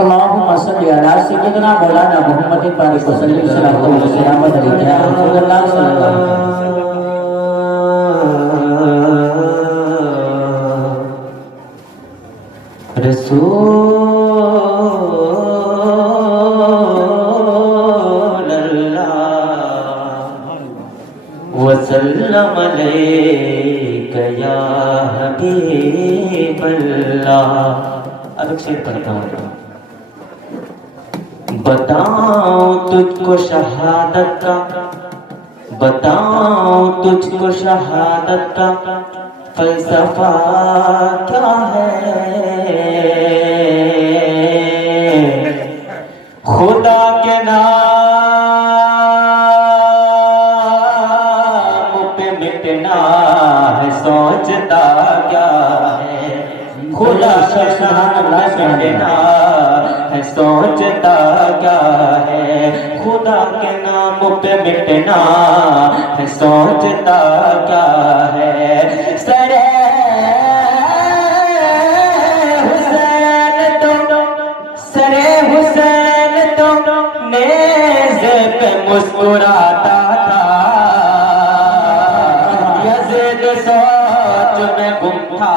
अल्लाहुम्मा सल्लि अला सय्यिदिना मौलाना मुहम्मदिन बारिक वसल्लिम सल्लल्लाहु अलैहि वसल्लम या रसूलल्लाह सल्लल्लाहु अलैहि वसल्लम। रसूलल्लाह वसल्लम अलैका या हबीबल्लाह। अब एक शेर पढ़ता हूँ। बताऊं तुझको शहादत का, बताऊं तुझको शहादत का फलसफा क्या है। खुदा के नाम पे मिटना है सोचता क्या है। खुदा के नाम पे मिटना है सोचता क्या है। खुदा के नाम पे मिटना है सोचता क्या है। सरे हुसैन तो, सरे हुसैन तो नेज़े पे मुस्कुराता था। यज़ीद सोच में गुम था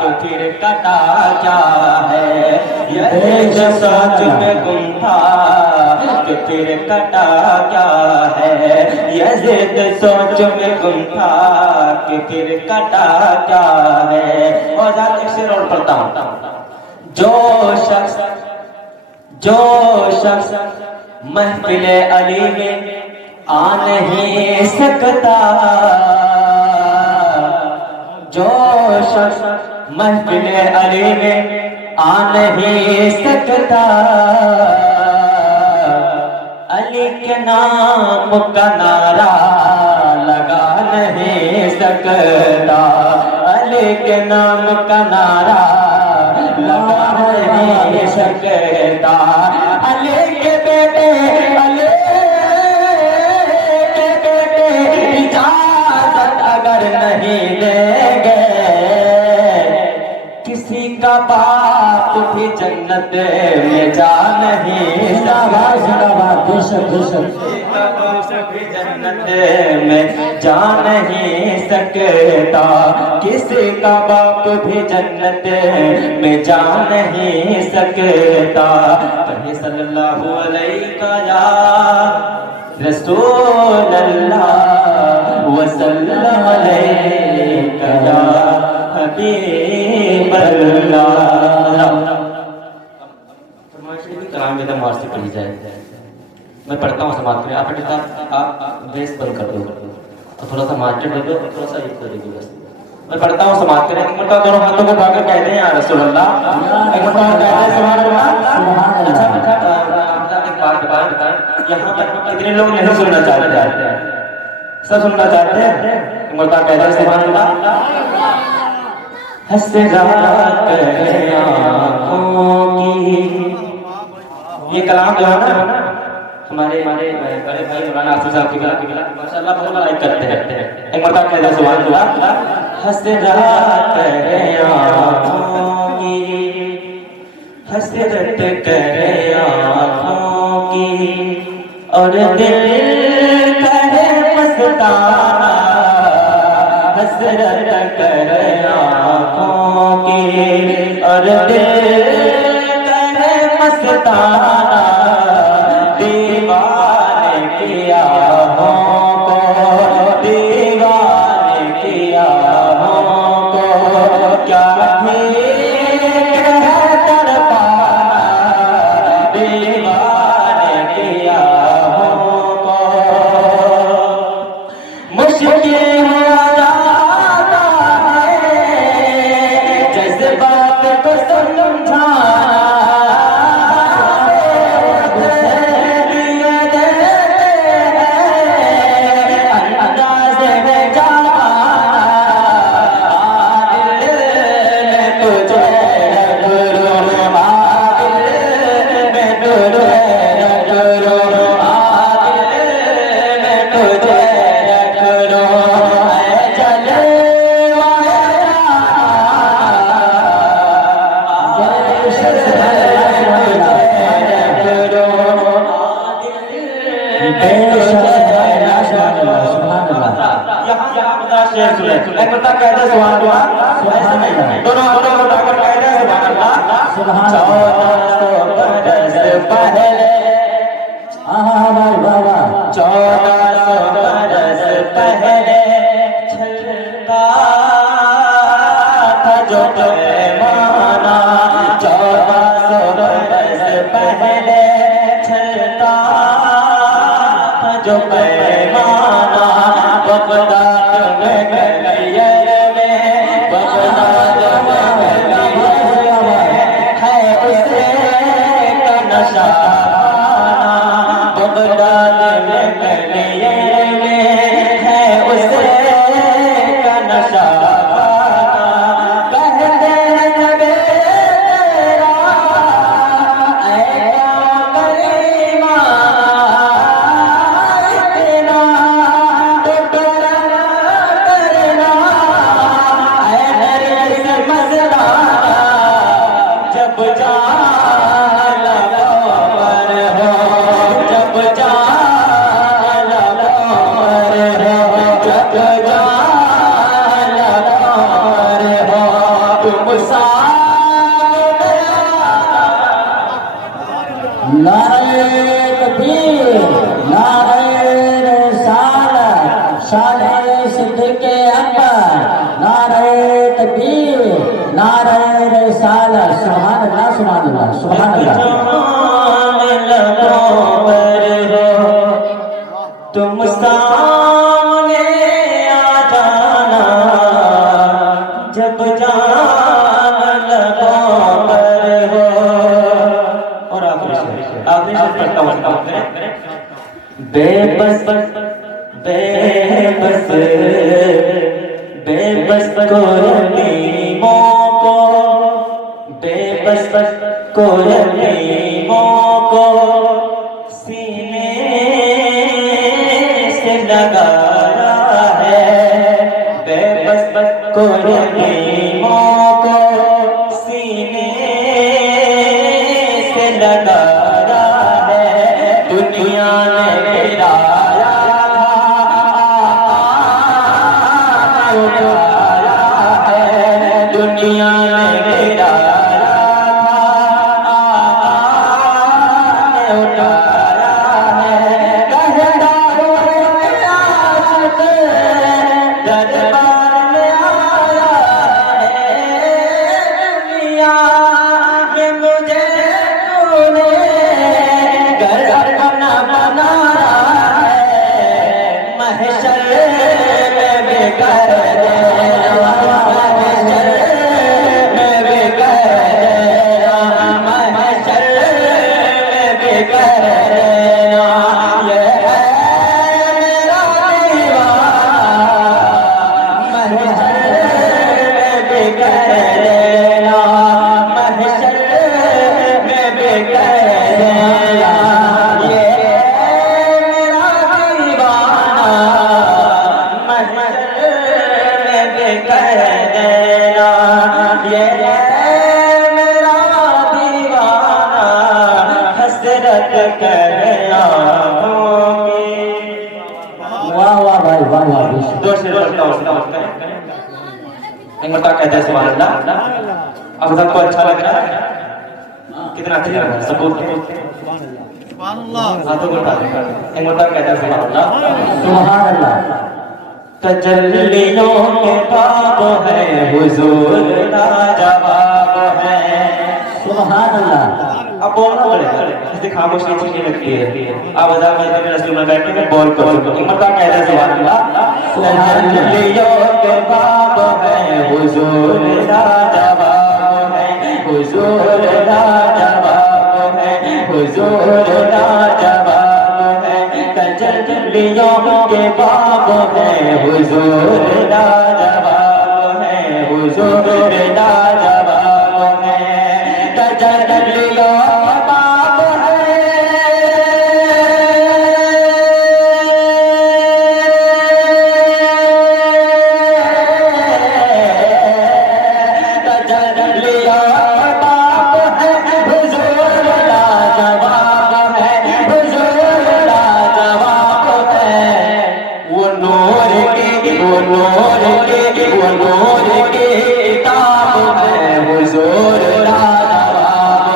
तो फिर कटा क्या है। यज़ीद सोच में गुम था तो फिर कटा क्या है। यज़ीद सोच में गुम था कि फिर कटा क्या है। और एक शेर और पढ़ता हूँ। जो शख्स महफिले अली में आ नहीं सकता, जो शख्स महफिले अली में आ नहीं सकता, अली के नाम का नारा लगा नहीं सकता। अली के नाम का नारा लगा नहीं सकता। अली के बेटे, अली के बेटे इजाजत अगर नहीं देंगे, किसी का बाप भी जन्नत में जा नहीं सकता। भी जन्नत में जा नहीं सकता। किसी का बाप भी जन्नत में जा नहीं सकता। पढ़े सल्लल्लाहु अलैहि या रसूलल्लाह वसल्लम अलैका या हबीबल्लाह। कलाम में तो मार से पढ़ी जाए। मैं पढ़ता हूँ समाज में। आप बेस बंद कर दो और थोड़ा सा मार्केट दे दो और थोड़ा सा यूज कर दो बस। मैं पढ़ता हूँ समाज में। एक मिनट दोनों हाथों को उठाकर कहते हैं या रसूल अल्लाह। एक मिनट कहते हैं सुभान अल्लाह। अच्छा एक बात यहाँ पर कितने लोग नहीं सुनना चाहते हैं? सब सुनना चाहते हैं? एक मिनट कहते हैं सुभान अल्लाह। हसरत आँखों की, ये कलाम जो है ना हमारे बड़े भाई मौलाना आसिफ साहब की माशाअल्लाह बहुत लाइक करते हैं। एक मरतबा कह दे सुभान अल्लाह। हसरत आँखों की, हसरत करे आँखों की और दिल करे मस्ताना। हसरत करे आँखों की और दिल करे मस्ताना। दीवाने किया हमको, दीवाने किया हमको, क्या ठीक है तड़पाना। दीवाने किया हमको, मुश्किल हो जाता है जज्बात को समझाना। 1400 बरस पहले, बाबा 1400 बरस पहले चलता था जो पैमाना, 1400 बरस पहले चलता था जो पैमाना, बगदाद में गलियर में, बगदाद में गलियर में है उसे का नशा, बगदाद में गलियर में है उसे का नशा, कहते हैं नबी तेरा ऐ क्या करीमा, इतना तो करम करना ऐ हरीस मज़दा, जब जाला पर हो, जब जाला पर हो, जब जाला पर हो, तुम सामने नारे तकबीर, नारे रिसालत, शाने सिद्दीक़े अकबर, नारे तकबीर, नारे रिसालत। सुभान अल्लाह, सुभान अल्लाह, सुभान अल्लाह। तुम सामने आ जाना, जब जान लगों पर हो। और आखिरी शेर पढ़ता हूँ, बेबस बेबस बेबस को यतीमों को, बेबस को यतीमों को सीने से लगाया है, बेबस को यतीमों को सीने से लगाया है, दुनिया ने गिराया उठाया है, दुनिया ने गिराया उठाया है, कहता दरबार में आया है, दुनिया में मुझे तूने घर अपना बनाया है, महशर में बेकर देना, महशर में बेकर देना, महशर में बेकर देना, ये है मेरा दीवाना, महशर में बेकर देना, महशर में बेकर देना, ये है मेरा दीवाना, महशर में बेकर देना, ये है मेरा दीवाना, हसरत कर आँखों की। वाह वाह भाई, वाह वाह। दो शेर पढ़ता हूँ, एक मरतबा कहते हैं सुभान अल्लाह। अब सबको अच्छा लग रहा है? कितना अच्छा लग रहा है? सबूत हाथों को उठा दें। एक मरतबा कहते हैं सुभान अल्लाह। सुभान अल्लाह। तजल्लियों के बाब है हुजूर लाजवाब है। सुभान अल्लाह। अब बोलना पड़ेगा, इससे खामोशी अच्छी नहीं लगती है। आप अदा में रसूल में बैठे मैं बोल करूँ, एक मरतबा कहते हैं सुभान अल्लाह। तजल्लियों के बाब है हुजूर लाजवाब है, हुजूर लाजवाब है, हुजूर लाजवाब है, तजल्लियों के बाब है हुजूर लाजवाब है, हुजूर लाजवाब है, तजल्लियों के बाब है, तजल्लियों के बाब है हुजूर लाजवाब है, हुजूर लाजवाब है, वो नूर की किताब है हुजूर लाजवाब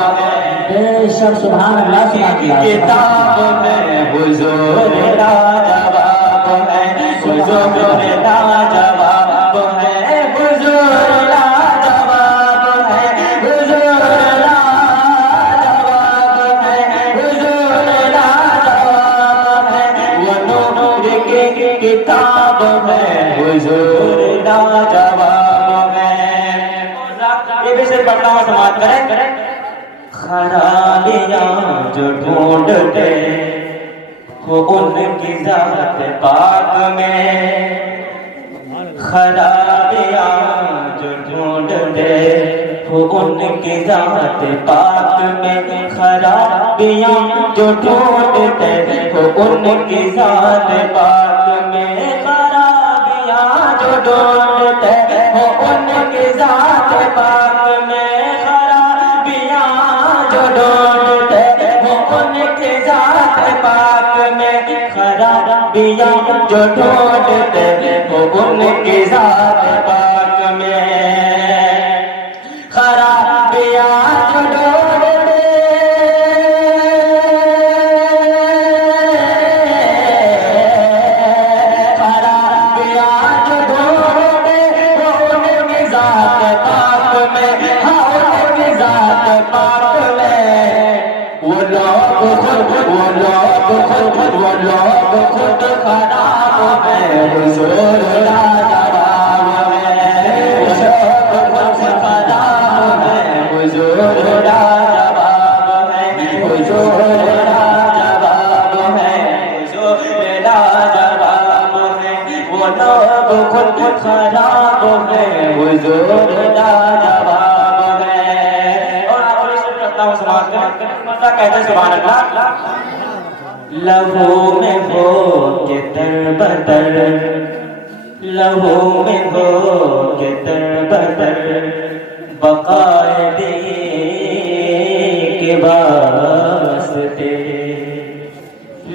बेशक सुभान अल्लाह सुभान अल्लाह किताब में हुजूर लाजवाब है, हुजूर लाजवाब है, हुजूर लाजवाब है, हुजूर लाजवाब है, हुजूर लाजवाब है, वो नूर की किताब में हुजूर लाजवाब है। ये भी सिर्फ पढ़ना हुआ समाप्त करें। खराबियां जो ढूंढते हो उनकी ज़ात पाक में, खराबियां जो ढूंढते हो उनकी ज़ात पाक में, खराबियां जो ढूंढते हो उनकी ज़ात पाक में, खराबियां जो ढूंढते हो उनकी ज़ात पाक में, खराबियां जो ढूंढते हो उनकी ज़ात पाक में, खराबियां जो ढूंढते हो उनकी ज़ात पाक में, खराबियां जो ढूंढते खराबियां जो ढूंढते हो उनकी ज़ात पाक में, हाँ उनकी ज़ात पाक में, वो लोग खुद खराब है, हुजूर लाजवाब है, वो लोग खुद खराब है, हुजूर लाजवाब है, हुजूर लाजवाब है, हुजूर लाजवाब है, वो लोग खुद खराब है, हुजूर लाजवाब है। और आप इसे करता हूँ समाज में कहते सुभान अल्लाह। लहू में हो के तरबतर, लहू में हो के तरबतर, बकाए दे के वास्ते,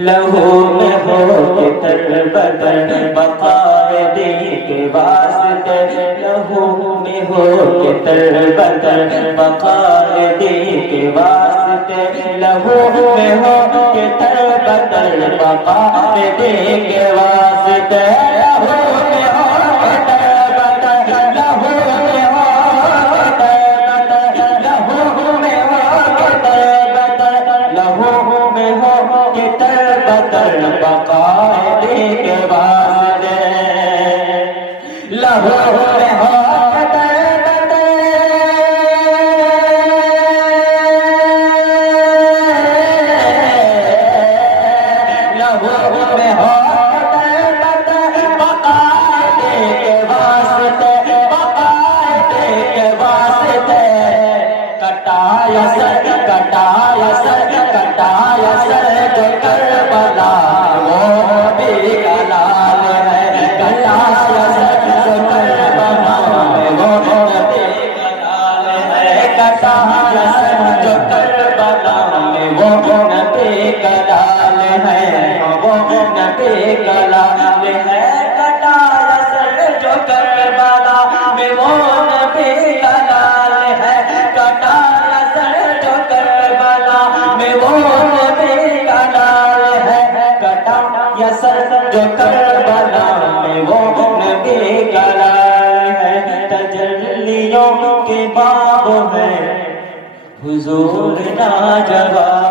लहू में हो के तरबतर, बकाए दे के वास्ते, लहू में हो के तरबतर, बकाए दे के वास्ते, लहू में हो के तरबतर, बकाए दे के वास्ते, लहू में हो के तरबतर, लहू में हो के तरबतर, लहू में हो के तरबतर, लहू में हो के तरबतर, बकाए दे के वास्ते, लहू में हो जो करबला में वो नबी का लाल है, तजल्लियों के बाब है हुजूर लाजवाब।